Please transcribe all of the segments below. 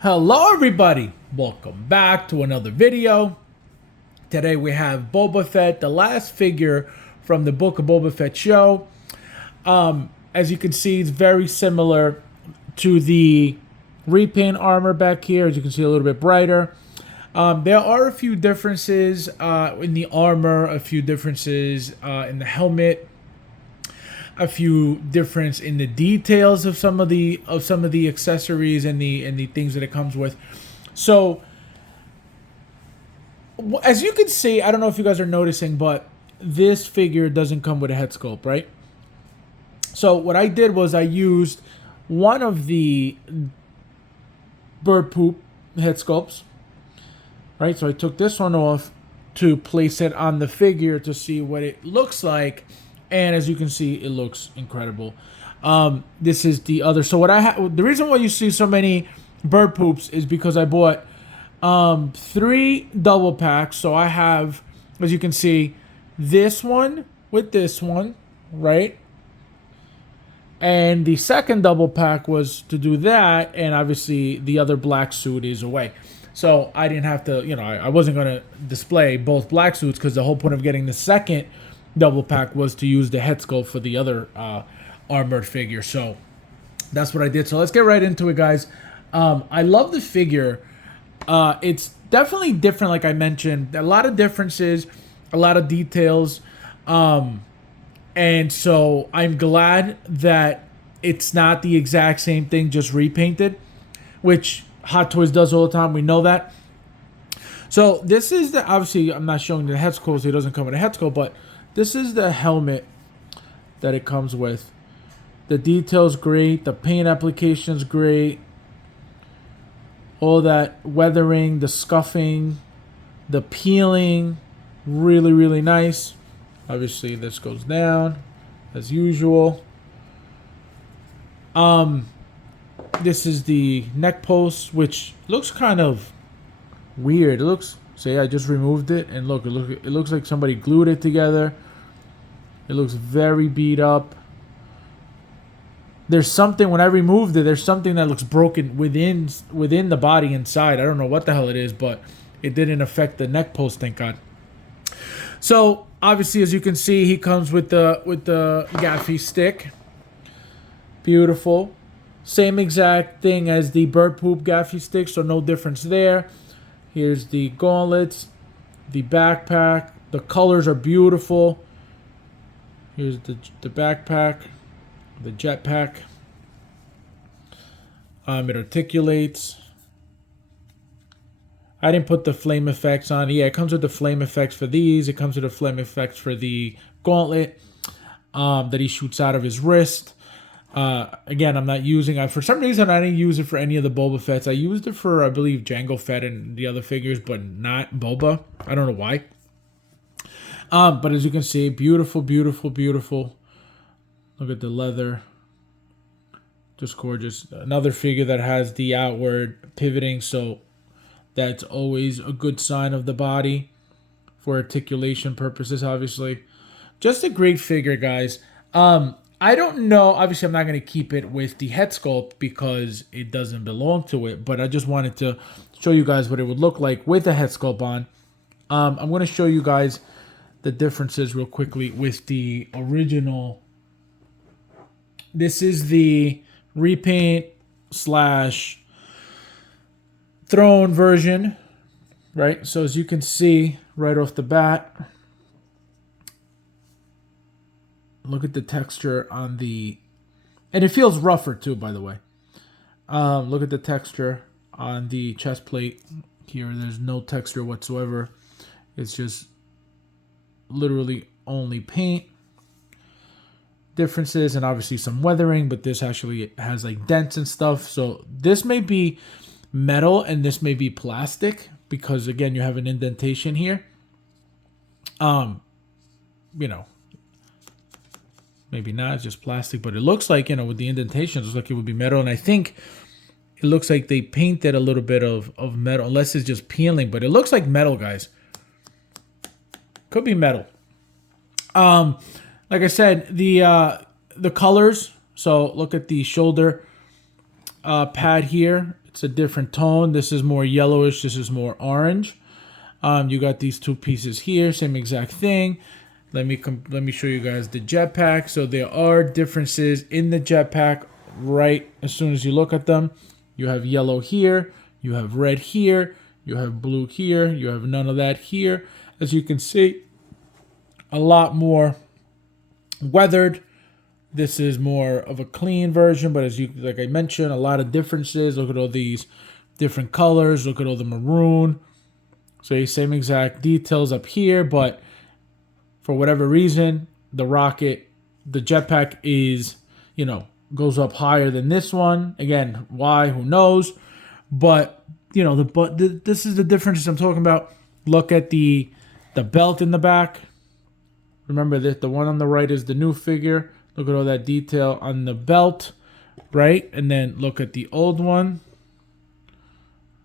Hello everybody, welcome back to another video. Today we have Boba Fett, the last figure from the Book of Boba Fett show. As you can see, it's very similar to the repaint armor back here. As you can see, a little bit brighter. There are a few differences in the armor, a few differences in the helmet, a few difference in the details of some of the accessories and the things that it comes with. So as you can see, I don't know if you guys are noticing, but this figure doesn't come with a head sculpt, right? So what I did was I used one of the bird poop head sculpts, right? So I took this one off to place it on the figure to see what it looks like. And as you can see, it looks incredible. This is the other. So what the reason why you see so many bird poops is because I bought 3 double packs. So I have, as you can see, this one with this one, right? And the second double pack was to do that, and obviously the other black suit is away. So I didn't have to, I wasn't going to display both black suits because the whole point of getting the second double pack was to use the head sculpt for the other armored figure. So that's what I did. So let's get right into it, guys. I love the figure. It's definitely different, like I mentioned. A lot of differences, a lot of details. And so I'm glad that it's not the exact same thing, just repainted, which Hot Toys does all the time. We know that. So this is the, obviously I'm not showing the head sculpt, so it doesn't come with a head sculpt, but this is the helmet that it comes with. The detail's great. The paint application's great. All that weathering, the scuffing, the peeling, really, really nice. Obviously, this goes down as usual. This is the neck post, which looks kind of weird. It looks, say I just removed it, and look, it looks like somebody glued it together. It looks very beat up. There's something, when I removed it, there's something that looks broken within the body inside. I don't know what the hell it is, but it didn't affect the neck post, thank God. So obviously, as you can see, he comes with the gaffy stick. Beautiful. Same exact thing as the bird poop gaffy stick, so no difference there. Here's the gauntlets, the backpack. The colors are beautiful. Here's the backpack, the jetpack. It articulates. I didn't put the flame effects on. Yeah, it comes with the flame effects for these. It comes with the flame effects for the gauntlet that he shoots out of his wrist. Again, I'm not using. For some reason, I didn't use it for any of the Boba Fetts. I used it for, I believe, Jango Fett and the other figures, but not Boba. I don't know why. But as you can see, beautiful, beautiful, beautiful. Look at the leather. Just gorgeous. Another figure that has the outward pivoting, so that's always a good sign of the body for articulation purposes, obviously. Just a great figure, guys. I don't know. Obviously, I'm not going to keep it with the head sculpt because it doesn't belong to it, but I just wanted to show you guys what it would look like with the head sculpt on. I'm going to show you guys the differences real quickly with the original. This is the repaint slash throne version, right? So as you can see right off the bat, look at the texture on the, and it feels rougher too, by the way. Look at the texture on the chest plate here. There's no texture whatsoever. It's just literally only paint. Differences and obviously some weathering, but this actually has like dents and stuff. So this may be metal and this may be plastic because again, you have an indentation here. Maybe not, it's just plastic, but it looks like, with the indentations, it looks like it would be metal. And I think it looks like they painted a little bit of metal, unless it's just peeling, but it looks like metal, guys. Could be metal. Like I said, the colors. So look at the shoulder pad here. It's a different tone. This is more yellowish. This is more orange. You got these two pieces here, same exact thing. Let me show you guys the jetpack. So there are differences in the jetpack right as soon as you look at them. You have yellow here, you have red here, you have blue here, you have none of that here. As you can see, a lot more weathered. This is more of a clean version, but like I mentioned, a lot of differences. Look at all these different colors. Look at all the maroon. So same exact details up here, but for whatever reason, the jetpack is, goes up higher than this one. Again, why? Who knows? But this is the difference I'm talking about. Look at the belt in the back. Remember that the one on the right is the new figure. Look at all that detail on the belt, right? And then look at the old one.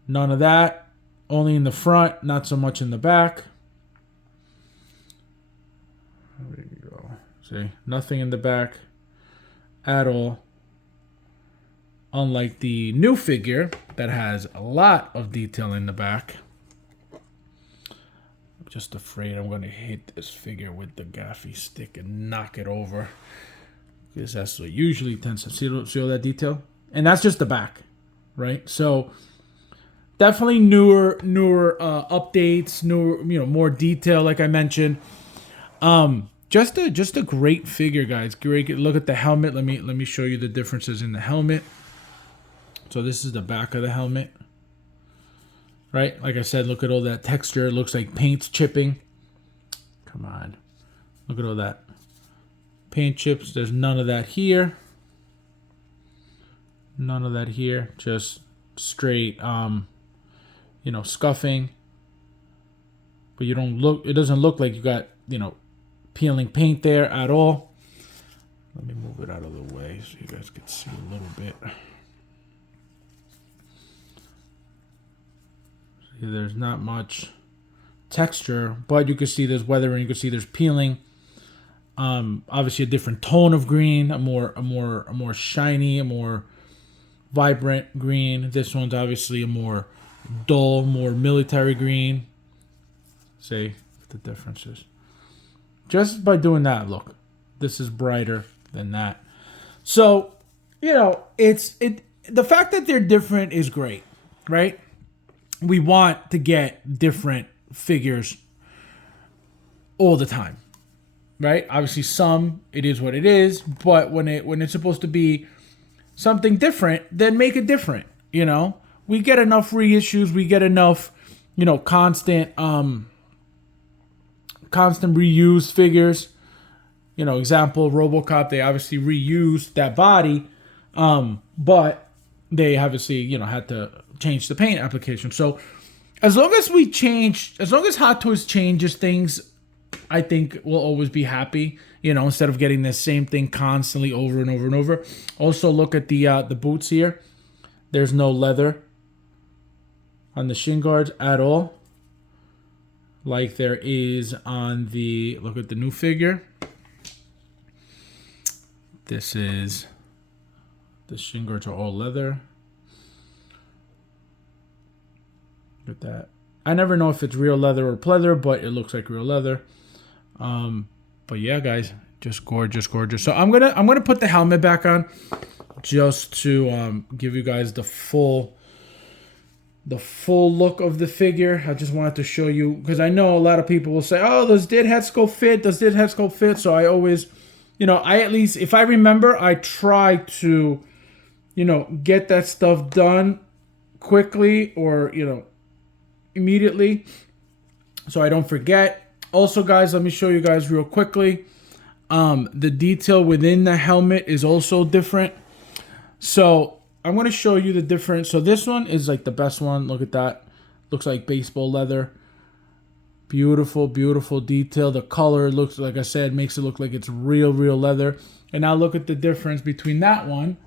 None of that. Only in the front, not so much in the back. There you go. See, nothing in the back at all. Unlike the new figure that has a lot of detail in the back. I'm just afraid I'm going to hit this figure with the gaffy stick and knock it over. Because that's what usually tends to see all that detail. And that's just the back, right? So definitely newer updates, more detail, like I mentioned. Just a great figure, guys. Great. Look at the helmet. Let me show you the differences in the helmet. So this is the back of the helmet, right? Like I said, look at all that texture. It looks like paint's chipping. Come on, look at all that paint chips. There's none of that here. None of that here. Just straight, scuffing. But it doesn't look like you got, peeling paint there at all. Let me move it out of the way so you guys can see a little bit. See, there's not much texture, but you can see there's weathering. You can see there's peeling. Obviously a different tone of green, a more shiny, a more vibrant green. This one's obviously a more dull, more military green. See the differences. Just by doing that, look, this is brighter than that. So, the fact that they're different is great, right? We want to get different figures all the time, right? Obviously, it is what it is, but when it's supposed to be something different, then make it different. We get enough reissues, we get enough, constant reused figures. Example, RoboCop, they obviously reused that body, but they obviously, had to change the paint application. So as long as Hot Toys changes things, I think we'll always be happy, instead of getting the same thing constantly over and over and over. Also, look at the boots here. There's no leather on the shin guards at all, like there is on look at the new figure. The shin guards are all leather. Look at that. I never know if it's real leather or pleather, but it looks like real leather. But yeah, guys, just gorgeous. So I'm gonna put the helmet back on just to give you guys the full look of the figure. I just wanted to show you, because I know a lot of people will say, oh, does head sculpt fit? So I always, I at least, if I remember, I try to, get that stuff done quickly or, immediately, so I don't forget. Also, guys, let me show you guys real quickly. The detail within the helmet is also different. So I'm going to show you the difference. So this one is like the best one. Look at that. Looks like baseball leather. Beautiful, beautiful detail. The color looks, like I said, makes it look like it's real leather. And now look at the difference between that one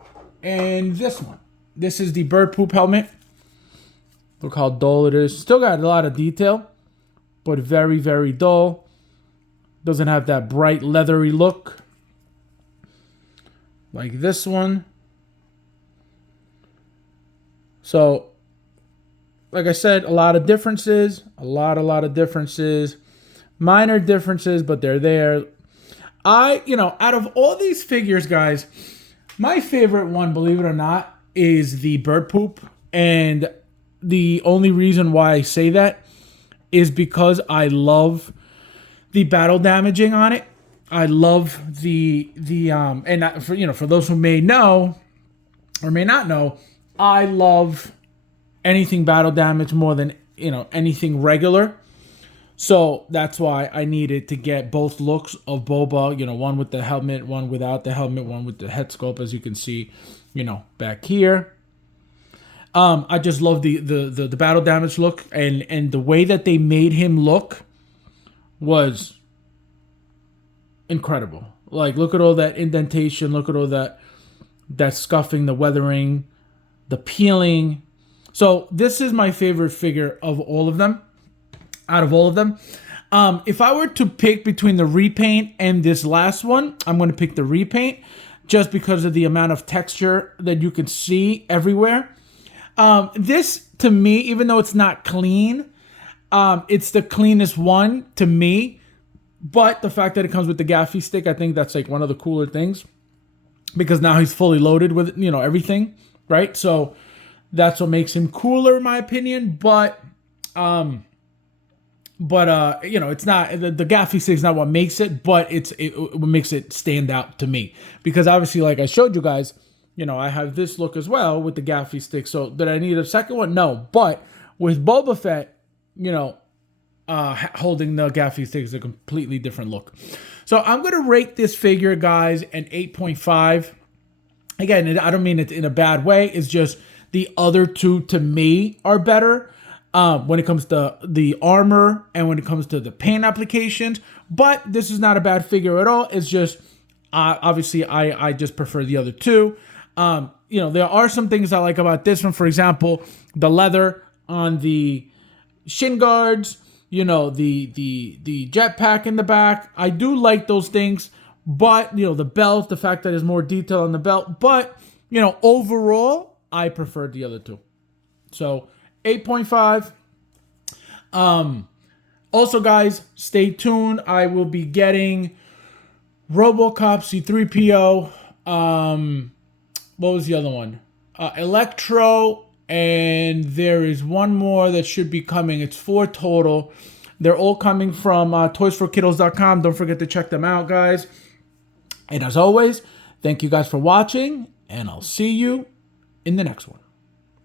and this one. This is the bird poop helmet. Look how dull it is. Still got a lot of detail, but very, very dull. Doesn't have that bright leathery look like this one. So, like I said, a lot of differences, a lot of differences, minor differences, but they're there. Out of all these figures, guys, my favorite one, believe it or not, is the bird poop. And the only reason why I say that is because I love the battle damaging on it. I love for those who may know or may not know, I love anything battle damage more than anything regular. So that's why I needed to get both looks of Boba, one with the helmet, one without the helmet, one with the head sculpt, as you can see, back here. I just love the battle damage look, and the way that they made him look was incredible. Like, look at all that indentation, look at all that scuffing, the weathering, the peeling. So this is my favorite figure of all of them. Out of all of them, if I were to pick between the repaint and this last one, I'm going to pick the repaint just because of the amount of texture that you can see everywhere. This, to me, even though it's not clean, it's the cleanest one to me. But the fact that it comes with the gaffy stick, I think that's like one of the cooler things, because now he's fully loaded with everything, right? So that's what makes him cooler, in my opinion. But it's not the gaffy stick is not what makes it, but what makes it stand out to me, because obviously, like I showed you guys, I have this look as well with the gaffy stick. So did I need a second one? No, but with Boba Fett, holding the gaffy stick is a completely different look. So I'm gonna rate this figure, guys, an 8.5. Again, I don't mean it in a bad way. It's just the other two to me are better. When it comes to the armor and when it comes to the paint applications. But this is not a bad figure at all. It's just, obviously, I just prefer the other two. There are some things I like about this one. For example, the leather on the shin guards, the jetpack in the back. I do like those things. But, the belt, the fact that there's more detail on the belt. But, overall, I prefer the other two. So 8.5. Also, guys, stay tuned. I will be getting RoboCop, C-3PO. What was the other one? Electro, and there is one more that should be coming. It's 4 total. They're all coming from toysforkiddos.com. Don't forget to check them out, guys. And as always, thank you guys for watching, and I'll see you in the next one.